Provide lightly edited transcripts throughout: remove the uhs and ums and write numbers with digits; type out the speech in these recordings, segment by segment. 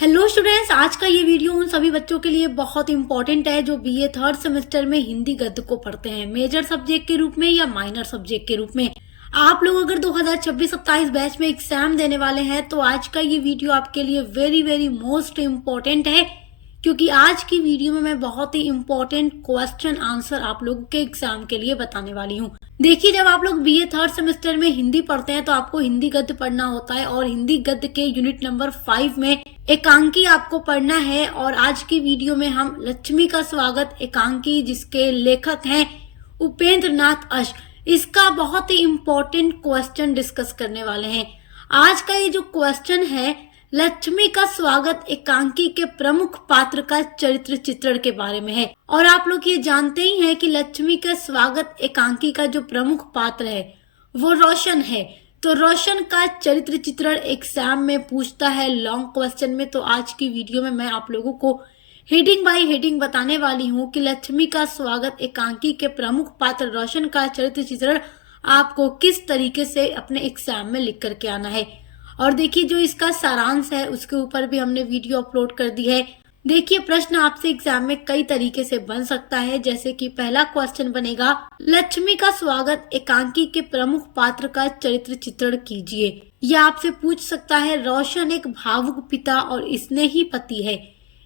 Hello students, आज का ये वीडियो उन सभी बच्चों के लिए बहुत इंपॉर्टेंट है जो बीए थर्ड सेमेस्टर में हिंदी गद्य को पढ़ते हैं, मेजर सब्जेक्ट के रूप में या माइनर सब्जेक्ट के रूप में। आप लोग अगर 2026-27 बैच में एग्जाम देने वाले हैं तो आज का ये वीडियो आपके लिए वेरी वेरी मोस्ट इम्पोर्टेंट है, क्योंकि आज की वीडियो में मैं बहुत ही इम्पोर्टेंट क्वेश्चन आंसर आप लोगों के एग्जाम के लिए बताने वाली हूँ। देखिए, जब आप लोग बीए थर्ड सेमेस्टर में हिंदी पढ़ते हैं तो आपको हिंदी गद्य पढ़ना होता है और हिंदी गद्य के यूनिट नंबर 5 में एकांकी आपको पढ़ना है। और आज की वीडियो में हम लक्ष्मी का स्वागत एकांकी, जिसके लेखक हैं उपेंद्र नाथ अश, इसका बहुत ही इम्पोर्टेंट क्वेश्चन डिस्कस करने वाले हैं। आज का ये जो क्वेश्चन है लक्ष्मी का स्वागत एकांकी के प्रमुख पात्र का चरित्र चित्रण के बारे में है। और आप लोग ये जानते ही हैं कि लक्ष्मी का स्वागत एकांकी का जो प्रमुख पात्र है वो रोशन है। तो रोशन का चरित्र चित्रण एग्जाम में पूछता है लॉन्ग क्वेश्चन में। तो आज की वीडियो में मैं आप लोगों को हेडिंग बाय हेडिंग बताने वाली हूँ कि लक्ष्मी का स्वागत एकांकी के प्रमुख पात्र रोशन का चरित्र चित्रण आपको किस तरीके से अपने एग्जाम में लिख करके आना है। और देखिए, जो इसका सारांश है उसके ऊपर भी हमने वीडियो अपलोड कर दी है। देखिए, प्रश्न आपसे एग्जाम में कई तरीके से बन सकता है, जैसे कि पहला क्वेश्चन बनेगा लक्ष्मी का स्वागत एकांकी के प्रमुख पात्र का चरित्र चित्रण कीजिए। यह आपसे पूछ सकता है रोशन एक भावुक पिता और स्नेही पति है,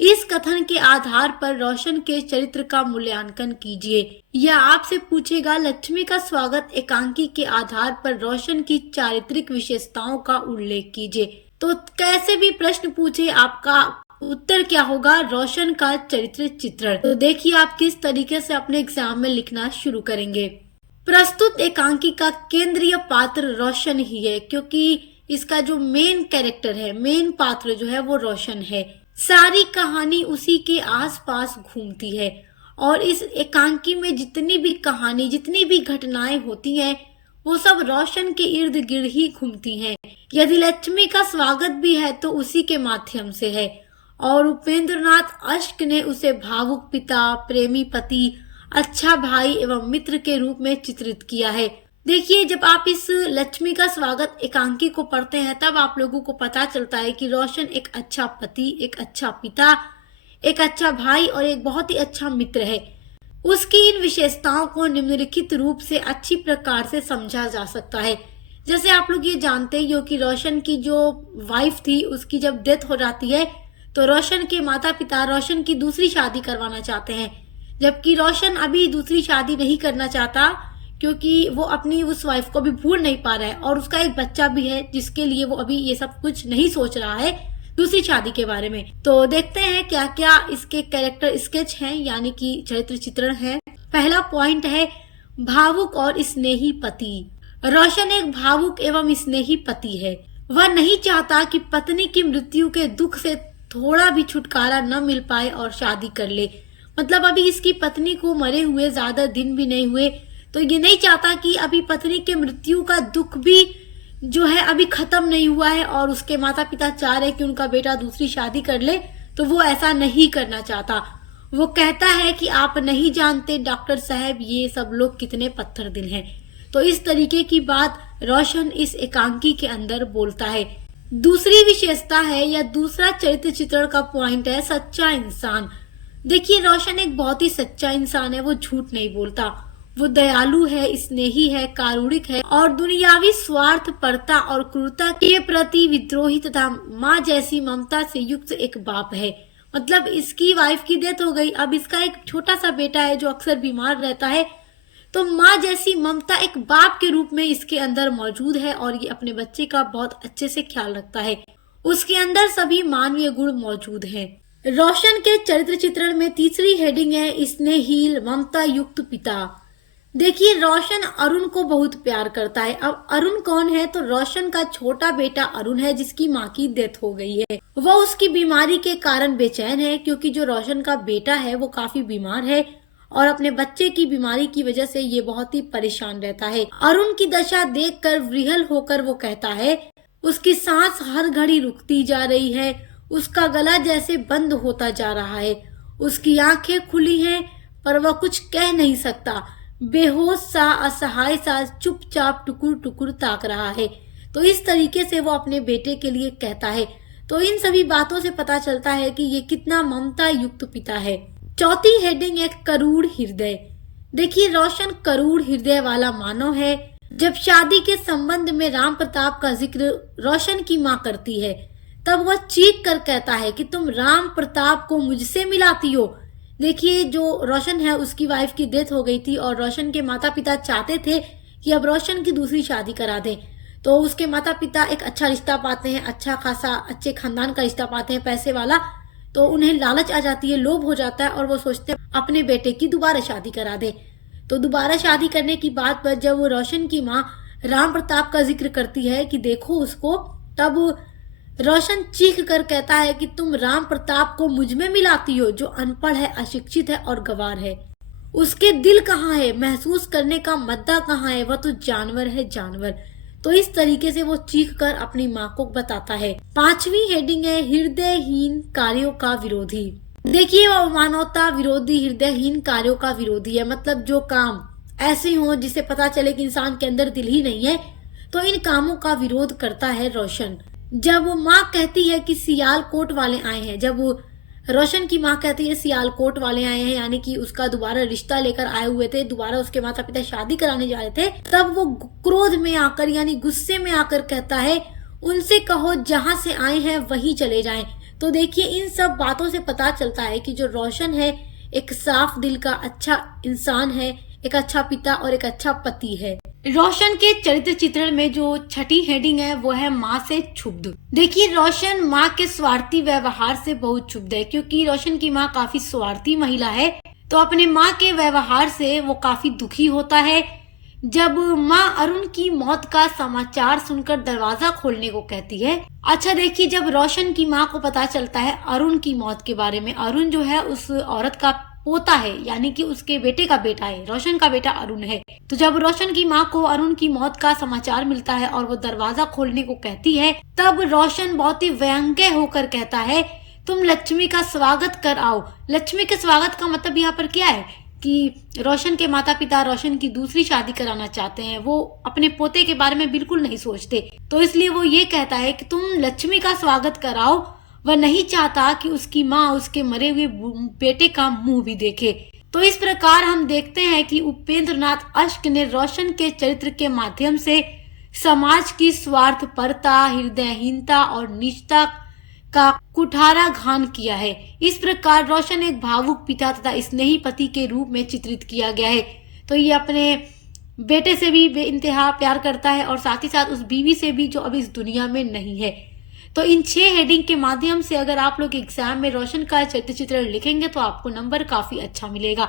इस कथन के आधार पर रोशन के चरित्र का मूल्यांकन कीजिए। यह आपसे पूछेगा लक्ष्मी का स्वागत एकांकी के आधार पर रोशन की चारित्रिक विशेषताओं का उल्लेख कीजिए। तो कैसे भी प्रश्न पूछे, आपका उत्तर क्या होगा? रोशन का चरित्र चित्रण। तो देखिए आप किस तरीके से अपने एग्जाम में लिखना शुरू करेंगे। प्रस्तुत एकांकी का केंद्रीय पात्र रोशन ही है, क्योंकि इसका जो मेन कैरेक्टर है, मेन पात्र जो है वो रोशन है। सारी कहानी उसी के आसपास घूमती है और इस एकांकी में जितनी भी कहानी, जितनी भी घटनाएं होती हैं वो सब रोशन के इर्द गिर्द ही घूमती हैं। यदि लक्ष्मी का स्वागत भी है तो उसी के माध्यम से है। और उपेंद्र नाथ अश्क ने उसे भावुक पिता, प्रेमी पति, अच्छा भाई एवं मित्र के रूप में चित्रित किया है। देखिए, जब आप इस लक्ष्मी का स्वागत एकांकी को पढ़ते हैं तब आप लोगों को पता चलता है कि रोशन एक अच्छा पति, एक अच्छा पिता, एक अच्छा भाई और एक बहुत ही अच्छा मित्र है। उसकी इन विशेषताओं को निम्नलिखित रूप से अच्छी प्रकार से समझा जा सकता है। जैसे आप लोग ये जानते ही हो कि रोशन की जो वाइफ थी उसकी जब डेथ हो जाती है तो रोशन के माता पिता रोशन की दूसरी शादी करवाना चाहते हैं, जबकि रोशन अभी दूसरी शादी नहीं करना चाहता, क्योंकि वो अपनी उस वाइफ को भी भूल नहीं पा रहा है और उसका एक बच्चा भी है जिसके लिए वो अभी ये सब कुछ नहीं सोच रहा है दूसरी शादी के बारे में। तो देखते हैं क्या क्या इसके कैरेक्टर स्केच हैं, यानी कि चरित्र चित्रण है। पहला पॉइंट है भावुक और स्नेही पति। रोशन एक भावुक एवं स्नेही पति है। वह नहीं चाहता कि पत्नी की मृत्यु के दुख से थोड़ा भी छुटकारा न मिल पाए और शादी कर ले। मतलब अभी इसकी पत्नी को मरे हुए ज्यादा दिन भी नहीं हुए, तो ये नहीं चाहता कि अभी पत्नी के मृत्यु का दुख भी जो है अभी खत्म नहीं हुआ है और उसके माता पिता चाह रहे कि उनका बेटा दूसरी शादी कर ले, तो वो ऐसा नहीं करना चाहता। वो कहता है कि आप नहीं जानते डॉक्टर साहब, ये सब लोग कितने पत्थर दिल हैं। तो इस तरीके की बात रोशन इस एकांकी के अंदर बोलता है। दूसरी विशेषता है या दूसरा चरित्र चित्रण का पॉइंट है सच्चा इंसान। देखिए, रोशन एक बहुत ही सच्चा इंसान है। वो झूठ नहीं बोलता, वो दयालु है, स्नेही है, कारुणिक है और दुनियावी स्वार्थपरता और क्रूरता के प्रति विद्रोही तथा माँ जैसी ममता से युक्त एक बाप है। मतलब इसकी वाइफ की डेथ हो गई, अब इसका एक छोटा सा बेटा है जो अक्सर बीमार रहता है, तो माँ जैसी ममता एक बाप के रूप में इसके अंदर मौजूद है और ये अपने बच्चे का बहुत अच्छे से ख्याल रखता है। उसके अंदर सभी मानवीय गुण मौजूद हैं। रोशन के चरित्र चित्रण में तीसरी हेडिंग है स्नेहील ममता युक्त पिता। देखिए, रोशन अरुण को बहुत प्यार करता है। अब अरुण कौन है? तो रोशन का छोटा बेटा अरुण है जिसकी माँ की डेथ हो गई है। वो उसकी बीमारी के कारण बेचैन है, क्योंकि जो रोशन का बेटा है वो काफी बीमार है और अपने बच्चे की बीमारी की वजह से ये बहुत ही परेशान रहता है। अरुण की दशा देखकर विह्वल होकर वो कहता है, उसकी सांस हर घड़ी रुकती जा रही है, उसका गला जैसे बंद होता जा रहा है, उसकी आंखें खुली हैं पर वह कुछ कह नहीं सकता, बेहोश सा, असहाय सा, चुपचाप टुकुर टुकुर ताक रहा है। तो इस तरीके से वो अपने बेटे के लिए कहता है। तो इन सभी बातों से पता चलता है कि ये कितना ममता युक्त पिता है। चौथी हेडिंग है करूड़ हृदय। देखिए, रोशन करूड़ हृदय वाला मानव है। जब शादी के संबंध में राम प्रताप का जिक्र रोशन की माँ करती है, तब वह चीख कर कहता है कि तुम राम प्रताप को मुझसे मिलाती हो। देखिए, जो रोशन है उसकी वाइफ की डेथ हो गई थी और रोशन के माता पिता चाहते थे कि अब रोशन की दूसरी शादी करा दें। तो उसके माता पिता एक अच्छा रिश्ता पाते हैं, अच्छा खासा अच्छे खानदान का रिश्ता पाते हैं, पैसे वाला। तो उन्हें लालच आ जाती है, लोभ हो जाता है और वो सोचते हैं अपने बेटे की दोबारा शादी करा दे। तो दोबारा शादी करने की बात पर जब वो रोशन की माँ राम प्रताप का जिक्र करती है कि देखो उसको, तब रोशन चीख कर कहता है कि तुम राम प्रताप को मुझ में मिलाती हो, जो अनपढ़ है, अशिक्षित है और गंवार है। उसके दिल कहाँ है, महसूस करने का मद्दा कहाँ है, वह तो जानवर है, जानवर। तो इस तरीके से वो चीख कर अपनी माँ को बताता है। पांचवी हेडिंग है हृदयहीन कार्यों का विरोधी। देखिए, वो मानवता विरोधी, हृदयहीन कार्यों का विरोधी है। मतलब जो काम ऐसे हो जिससे पता चले कि इंसान के अंदर दिल ही नहीं है, तो इन कामों का विरोध करता है रोशन। जब वो माँ कहती है कि सियालकोट वाले आए हैं, जब वो रोशन की माँ कहती है सियालकोट वाले आए हैं, यानी कि उसका दोबारा रिश्ता लेकर आए हुए थे, दोबारा उसके माता पिता शादी कराने जा रहे थे, तब वो क्रोध में आकर यानी गुस्से में आकर कहता है उनसे कहो जहां से आए हैं वहीं चले जाएं। तो देखिए, इन सब बातों से पता चलता है कि जो रोशन है एक साफ दिल का अच्छा इंसान है, एक अच्छा पिता और एक अच्छा पति है। रोशन के चरित्र चित्रण में जो छठी हेडिंग है वो है माँ से क्षुब्ध। देखिए, रोशन माँ के स्वार्थी व्यवहार से बहुत क्षुब्ध है, क्योंकि रोशन की माँ काफी स्वार्थी महिला है। तो अपने माँ के व्यवहार से वो काफी दुखी होता है। जब माँ अरुण की मौत का समाचार सुनकर दरवाजा खोलने को कहती है। अच्छा देखिए, जब रोशन की माँ को पता चलता है अरुण की मौत के बारे में, अरुण जो है उस औरत का पोता है, यानी कि उसके बेटे का बेटा है, रोशन का बेटा अरुण है। तो जब रोशन की माँ को अरुण की मौत का समाचार मिलता है और वो दरवाजा खोलने को कहती है, तब रोशन बहुत ही व्यंग्य होकर कहता है तुम लक्ष्मी का स्वागत कर आओ। लक्ष्मी के स्वागत का मतलब यहाँ पर क्या है कि रोशन के माता पिता रोशन की दूसरी शादी कराना चाहते हैं, वो अपने पोते के बारे में बिल्कुल नहीं सोचते। तो इसलिए वो ये कहता है कि तुम लक्ष्मी का स्वागत कराओ। वह नहीं चाहता कि उसकी माँ उसके मरे हुए बेटे का मुंह भी देखे। तो इस प्रकार हम देखते हैं कि उपेंद्रनाथ अश्क ने रोशन के चरित्र के माध्यम से समाज की स्वार्थपरता, हृदयहीनता और नीचता का कुठाराघान किया है। इस प्रकार रोशन एक भावुक पिता तथा स्नेही पति के रूप में चित्रित किया गया है। तो ये अपने बेटे से भी बेइंतहा प्यार करता है और साथ ही साथ उस बीवी से भी जो अब इस दुनिया में नहीं है। तो इन 6 हेडिंग के माध्यम से अगर आप लोग एग्जाम में रोशन का चरित्र चित्रण लिखेंगे तो आपको नंबर काफी अच्छा मिलेगा।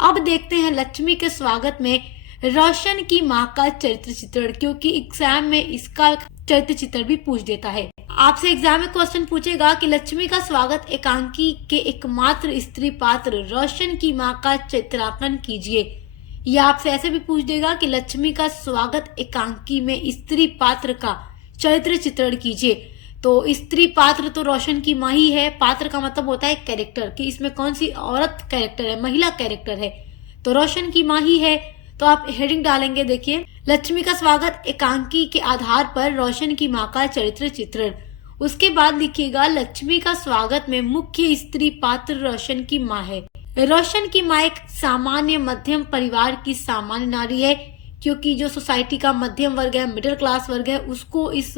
अब देखते हैं लक्ष्मी के स्वागत में रोशन की माँ का चरित्र चित्रण, क्योंकि एग्जाम में इसका चरित्र चित्रण भी पूछ देता है। आपसे एग्जाम में क्वेश्चन पूछेगा कि लक्ष्मी का स्वागत एकांकी के एकमात्र स्त्री पात्र रोशन की माँ का चित्रांकन कीजिए। या आपसे ऐसे भी पूछ देगा कि लक्ष्मी का स्वागत एकांकी में स्त्री पात्र का चरित्र चित्रण कीजिए। तो स्त्री पात्र तो रोशन की माँ ही है। पात्र का मतलब होता है कैरेक्टर, कि इसमें कौन सी औरत कैरेक्टर है, महिला कैरेक्टर है, तो रोशन की माँ ही है। तो आप हेडिंग डालेंगे, देखिए लक्ष्मी का स्वागत एकांकी के आधार पर रोशन की माँ का चरित्र चित्रण। उसके बाद लिखिएगा लक्ष्मी का स्वागत में मुख्य स्त्री पात्र रोशन की माँ है। रोशन की माँ एक सामान्य मध्यम परिवार की सामान्य नारी है, क्योंकि जो सोसाइटी का मध्यम वर्ग है, मिडिल क्लास वर्ग है, उसको इस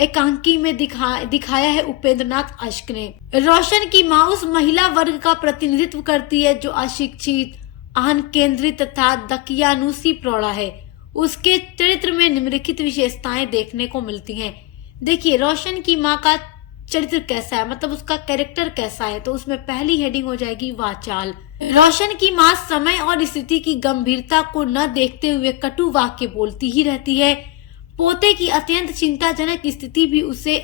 एकांकी में दिखाया है उपेंद्रनाथ अश्क ने। रोशन की माँ उस महिला वर्ग का प्रतिनिधित्व करती है जो अशिक्षित, अहन केंद्रित तथा दकियानुसी प्रौढ़ा है। उसके चरित्र में निम्नलिखित विशेषताएं देखने को मिलती हैं। देखिए, रोशन की माँ का चरित्र कैसा है, मतलब उसका कैरेक्टर कैसा है, तो उसमें पहली हेडिंग हो जाएगी वाचाल। रोशन की माँ समय और स्थिति की गंभीरता को न देखते हुए कटु वाक्य बोलती ही रहती है। पोते की अत्यंत चिंताजनक स्थिति भी उसे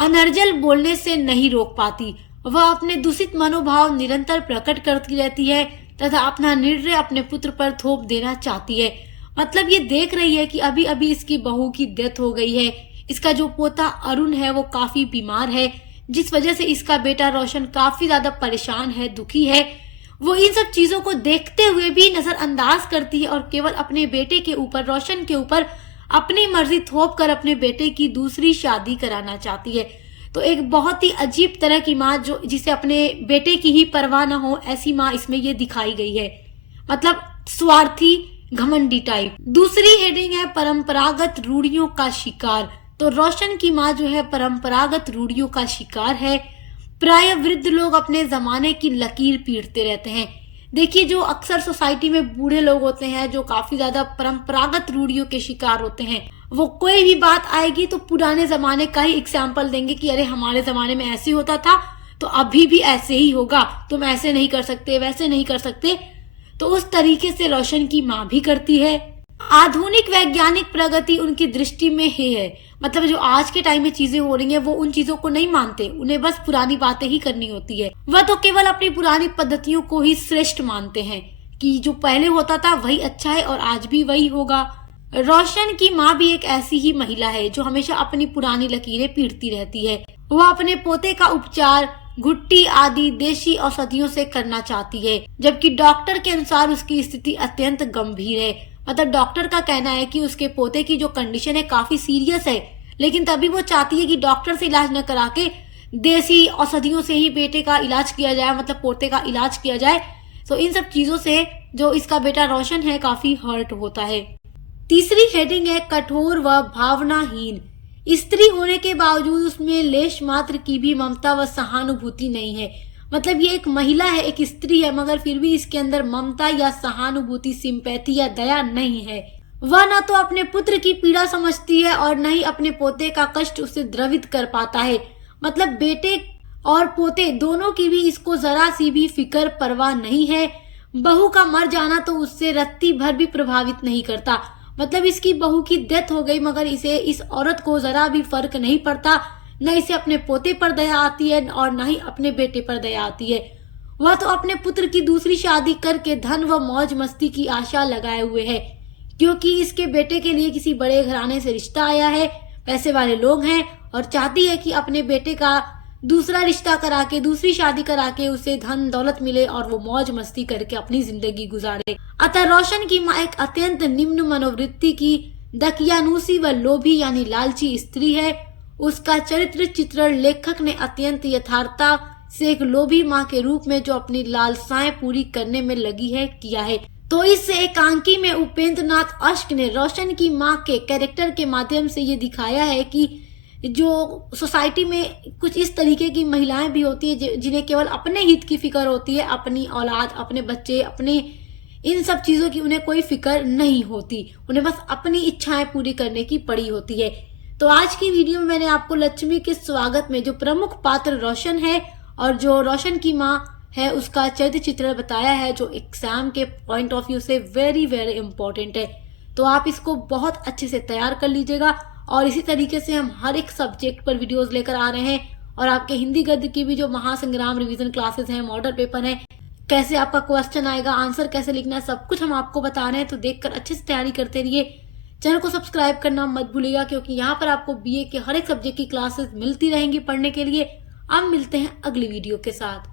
अनर्गल बोलने से नहीं रोक पाती। वह अपने दूषित मनोभाव निरंतर प्रकट करती रहती है तथा अपना निर्णय अपने पुत्र पर थोप देना चाहती है। मतलब ये देख रही है कि अभी अभी इसकी बहू की डेथ हो गई है, इसका जो पोता अरुण है वो काफी बीमार है, जिस वजह से इसका बेटा रोशन काफी ज्यादा परेशान है, दुखी है। वो इन सब चीजों को देखते हुए भी नजरअंदाज करती है और केवल अपने बेटे के ऊपर, रोशन के ऊपर अपनी मर्जी थोप कर अपने बेटे की दूसरी शादी कराना चाहती है। तो एक बहुत ही अजीब तरह की माँ जो जिसे अपने बेटे की ही परवाह न हो, ऐसी माँ इसमें ये दिखाई गई है। मतलब स्वार्थी, घमंडी टाइप। दूसरी हेडिंग है परंपरागत रूढ़ियों का शिकार। तो रोशन की माँ जो है परंपरागत रूढ़ियों का शिकार है। प्राय वृद्ध लोग अपने जमाने की लकीर पीटते रहते हैं। देखिए, जो अक्सर सोसाइटी में बूढ़े लोग होते हैं जो काफी ज्यादा परंपरागत रूढ़ियों के शिकार होते हैं, वो कोई भी बात आएगी तो पुराने जमाने का ही एग्जाम्पल देंगे कि अरे हमारे जमाने में ऐसे होता था तो अभी भी ऐसे ही होगा, तुम ऐसे नहीं कर सकते, वैसे नहीं कर सकते। तो उस तरीके से रोशन की माँ भी करती है। आधुनिक वैज्ञानिक प्रगति उनकी दृष्टि में है। मतलब जो आज के टाइम में चीजें हो रही हैं वो उन चीजों को नहीं मानते, उन्हें बस पुरानी बातें ही करनी होती है। वह तो केवल अपनी पुरानी पद्धतियों को ही श्रेष्ठ मानते हैं कि जो पहले होता था वही अच्छा है और आज भी वही होगा। रोशन की माँ भी एक ऐसी ही महिला है जो हमेशा अपनी पुरानी लकीरें पीटती रहती है। वह अपने पोते का उपचार घुट्टी आदि देशी औषधियों से करना चाहती है, जबकि डॉक्टर के अनुसार उसकी स्थिति अत्यंत गंभीर है। मतलब डॉक्टर का कहना है कि उसके पोते की जो कंडीशन है काफी सीरियस है, लेकिन तभी वो चाहती है कि डॉक्टर से इलाज न करा के देसी औषधियों से ही बेटे का इलाज किया जाए, मतलब पोते का इलाज किया जाए। तो इन सब चीजों से जो इसका बेटा रोशन है काफी हर्ट होता है। तीसरी हेडिंग है कठोर व भावनाहीन। स्त्री होने के बावजूद उसमें लेश मात्र की भी ममता व सहानुभूति नहीं है। मतलब ये एक महिला है, एक स्त्री है, मगर फिर भी इसके अंदर ममता या सहानुभूति, सिंपैथी या दया नहीं है। वह न तो अपने पुत्र की पीड़ा समझती है और न ही अपने पोते का कष्ट उसे द्रवित कर पाता है। मतलब बेटे और पोते दोनों की भी इसको जरा सी भी फिक्र परवाह नहीं है। बहू का मर जाना तो उससे रत्ती भर भी प्रभावित नहीं करता। मतलब इसकी बहू की डेथ हो गई मगर इसे, इस औरत को जरा भी फर्क नहीं पड़ता। न इसे अपने पोते पर दया आती है और न ही अपने बेटे पर दया आती है। वह तो अपने पुत्र की दूसरी शादी करके धन व मौज मस्ती की आशा लगाए हुए है, क्योंकि इसके बेटे के लिए किसी बड़े घराने से रिश्ता आया है, पैसे वाले लोग हैं, और चाहती है कि अपने बेटे का दूसरा रिश्ता करा के, दूसरी शादी करा के उसे धन दौलत मिले और वो मौज मस्ती करके अपनी जिंदगी गुजारे। अतः रोशन की माँ एक अत्यंत निम्न मनोवृत्ति की दकियानूसी व लोभी यानी लालची स्त्री है। उसका चरित्र चित्रण लेखक ने अत्यंत यथार्थता से एक लोभी माँ के रूप में जो अपनी लालसाएं पूरी करने में लगी है किया है। तो इस एकांकी में उपेंद्र नाथ अश्क ने रोशन की माँ के कैरेक्टर के माध्यम से ये दिखाया है कि जो सोसाइटी में कुछ इस तरीके की महिलाएं भी होती है जिन्हें केवल अपने हित की फिक्र होती है, अपनी औलाद, अपने बच्चे, अपने इन सब चीजों की उन्हें कोई फिक्र नहीं होती, उन्हें बस अपनी इच्छाएं पूरी करने की पड़ी होती है। तो आज की वीडियो में मैंने आपको लक्ष्मी के स्वागत में जो प्रमुख पात्र रोशन है और जो रोशन की माँ है उसका चरित्र चित्रण बताया है, जो एग्जाम के पॉइंट ऑफ व्यू से वेरी वेरी इंपॉर्टेंट है। तो आप इसको बहुत अच्छे से तैयार कर लीजिएगा और इसी तरीके से हम हर एक सब्जेक्ट पर वीडियोस लेकर आ रहे हैं। और आपके हिंदी गद्य की भी जो महासंग्राम रिवीजन क्लासेस हैं, मॉडल पेपर है, कैसे आपका क्वेश्चन आएगा, आंसर कैसे लिखना है, सब कुछ हम आपको बता रहे हैं। तो देखकर अच्छे से तैयारी करते रहिए। चैनल को सब्सक्राइब करना मत भूलिएगा, क्योंकि यहाँ पर आपको बीए के हर एक सब्जेक्ट की क्लासेस मिलती रहेंगी पढ़ने के लिए। अब मिलते हैं अगली वीडियो के साथ।